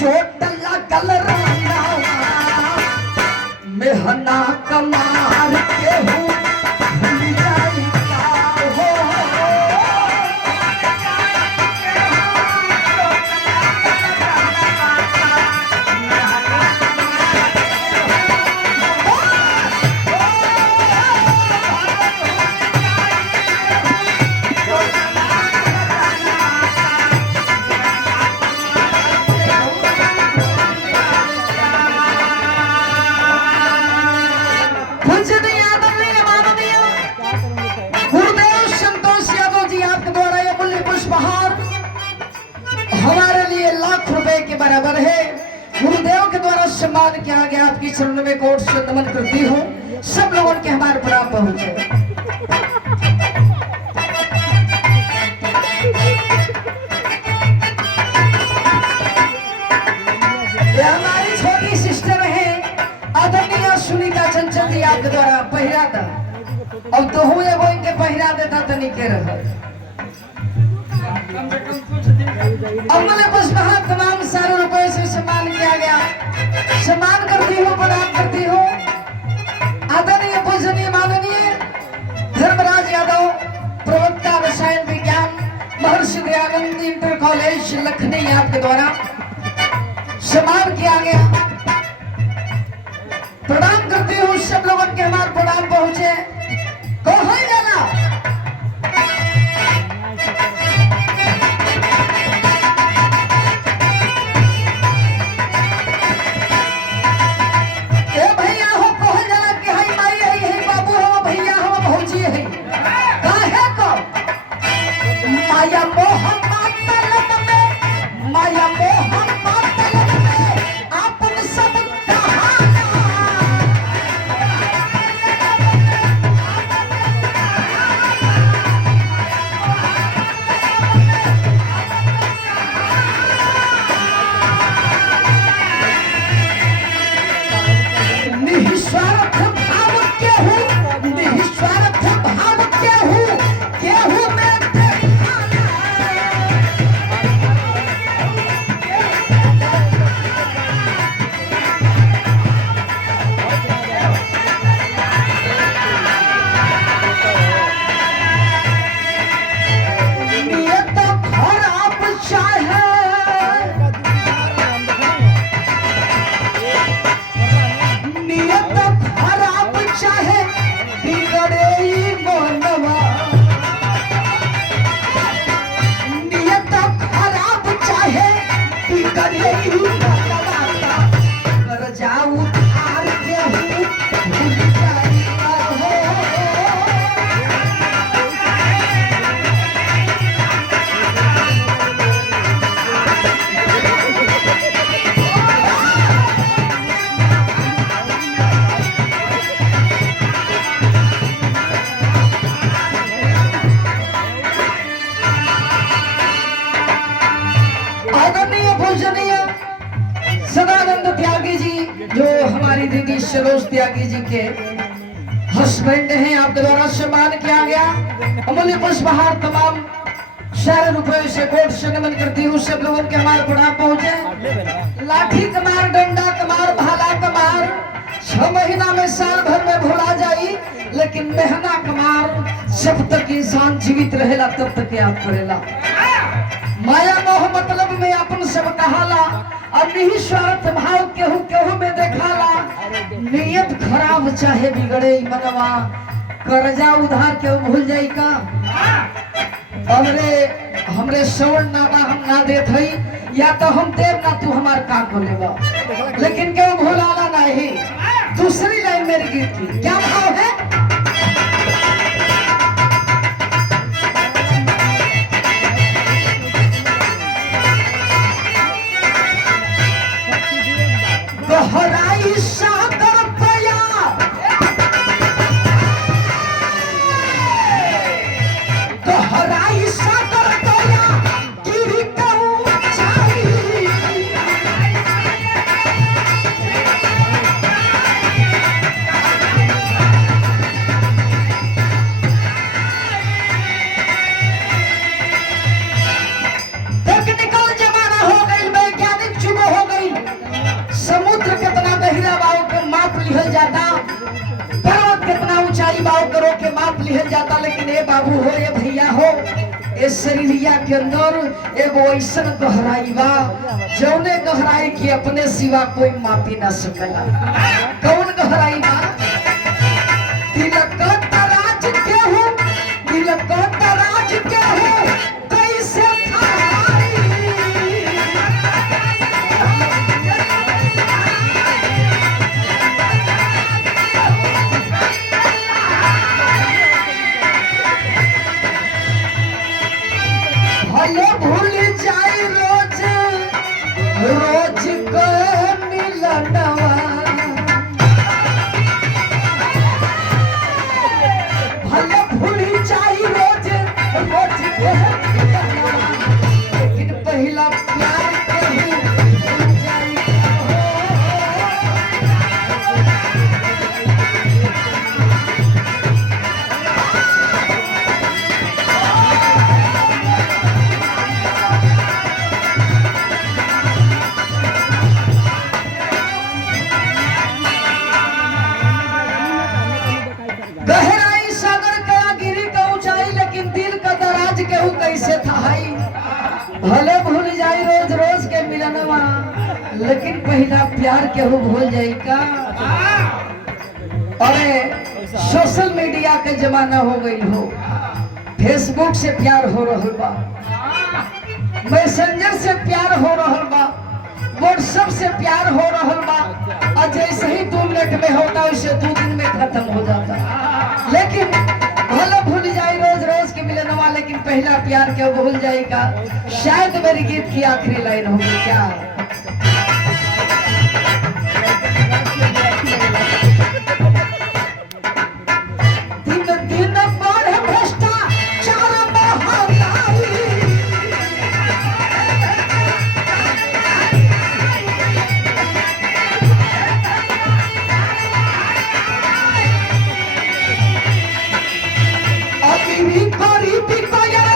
चोट लगल रहना मेहना कमार के हूँ भूल जाई का हो। हमारे लिए लाख रुपए के बराबर है। गुरुदेव के द्वारा सम्मान किया गया, आपकी चरणों में कोट से नमन करती हूँ। सब लोगों के हमारे प्रणाम पहुंचे। ये हमारी छोटी सिस्टर है आदरणीय सुनीता चंचल जी, आपके द्वारा पहिरा था। अब तो हूँ एगो इनके पहिरा देता तो निके रहा। अमल पुष्पहार तमाम सारे रुपए से सम्मान किया गया। सम्मान करती हूँ, प्रणाम करती हूँ आदरणीय पूजनीय माननीय धर्मराज यादव, प्रवक्ता रसायन विज्ञान महर्षि दयानंद इंटर कॉलेज लखनऊ, आपके द्वारा सम्मान किया गया। प्रणाम करती हूँ सब लोगों के हमारे प्रणाम पहुंचे। कहो जाना सरोज त्यागी जी के हस्बैंड हैं, आपके द्वारा सम्मान किया गया। अमूल्य पुष्पहार तमाम सारे रुपए से कोट से नमन करती हूँ। सब लोगों के हमारे प्रणाम पहुंचे। लाठी कमार, डंडा कमार, भाला कमार 6 महीना में साल भर में भुला जाई, लेकिन मेहना कमार जब तक इंसान जीवित रहेला तब तक याद करेला। माया मोह मतलब में अपन सब कहाला और निस्वार्थ भाव केहू केहू में देखाला। नियत खराब चाहे बिगड़े मनवा, कर्जा उधार के भूल जाई का। हमरे श्रवण नामा हम ना देत हई, या तो हम देव ना तू हमार का को लेवा, लेकिन क्यों भूलाला नहीं। दूसरी लाइन मेरी गीत की क्या भाव है? दोहराई सागर पया दोहराई सागर पया गिरी कहूँ चाहिए। लेकिन ए बाबू हो, ए भैया हो, इस शरीरिया के अंदर एगो ऐसा गहराई बा जौने गहराई की अपने सिवा कोई मापी ना सकला। कौन गहराई बा? तिलक तराज के हो, तिलक तराज के हो, कैसे भले भूल जाई रोज रोज को मिलनवा, भले भूल जाई रोज रोज को मिलनवा, लेकिन पहला प्यार कहीं भूल जाई गहराई सागर का गिरी का ऊंचाई, लेकिन दिल का दराज केहू कैसे था हाई। भले भूल जाई रोज रोज के मिलनवा, लेकिन पहला प्यार केहू भूल जाई का। अरे सोशल मीडिया के जमाना हो गई हो, फेसबुक से प्यार हो रहल बा, मैसेंजर से प्यार हो रहल बा, व्हाट्सएप से प्यार हो रहल बा, और जैसे ही 2 मिनट में होता वैसे 2 दिन में खत्म हो जाता। लेकिन भले भूल जाए रोज रोज के मिलनवा, लेकिन पहला प्यार क्यों भूल जाएगा। शायद मेरी गीत की आखिरी लाइन होगी क्या? दिन दिन बढ़े भ्रष्टाचार महंगाई, अमीरी गरीबी को ये,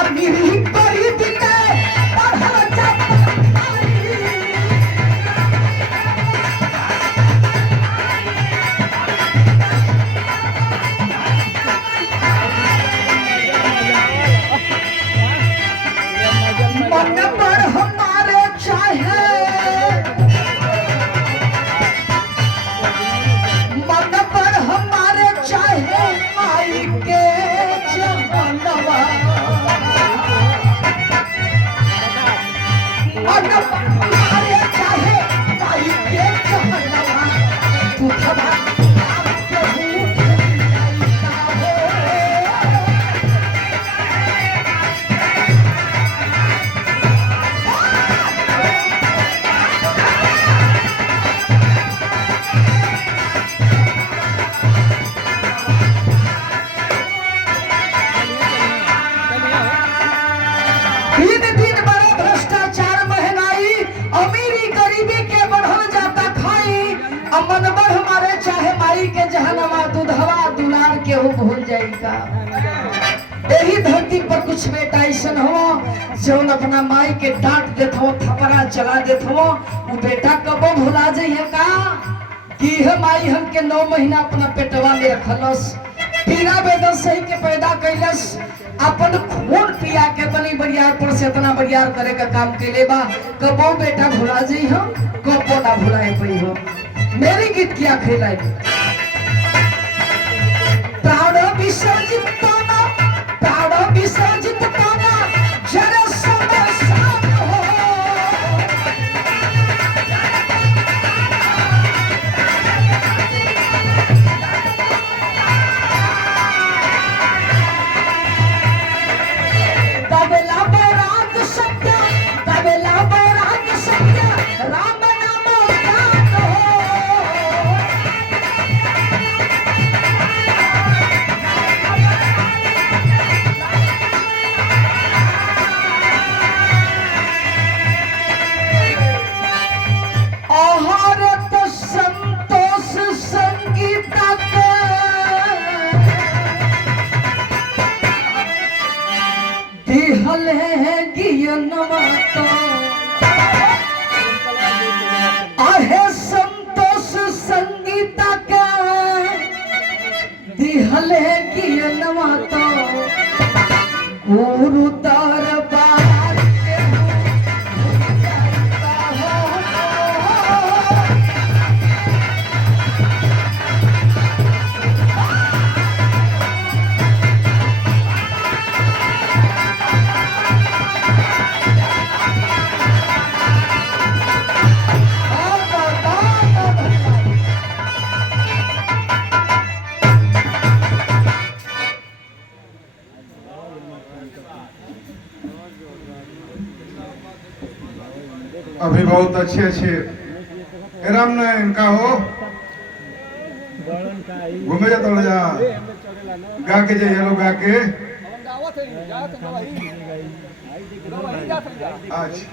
अमीरी गरीबी के बढ़ल जाता मन पर हमारे चाहे, मन पर हमारे चाहे आई के जमानवा, मन पर हमारे चाहे आई के जमानवा, तू थवा के भूख दिन दिन बड़े भ्रष्टाचार महंगाई, अमीरी गरीबी के बढ़ल जाता खाई, अमन बढ़ हमारे चाहे माई के जहनवा, दूधवा दुलार के हो भूल जाएगा। यही धरती पर कुछ बेटा ऐसा हो जौन अपना माई के डांट देत हो, थपड़ा चला देत हो, वो बेटा कबो भुला जाइए का कि है माई हमके 9 महीना अपना पेटवा में रखलस, पीरा बेदन सही के पैदा कैलस, अपन खून पिया के बनी बरियार पर से इतना बरियार करे का काम कैले बा, कबो बेटा भुला जाई हो, कबो ना भुलाए पई हो। मेरी गीत की आखिरी लाइन, प्राण विसर्जित काना, प्राण विसर्जित काना, जरा समसान हो, तबला बैराग सत्य, तबला बैराग सत्य, राम नाम गान हो। आहारत संतोष संगीता के दिहल है गियनवा तो अभी बहुत अच्छे अच्छे राम ने इनका हो घूमे जा थोड़ा जा गा के जाइए लोग गा के आज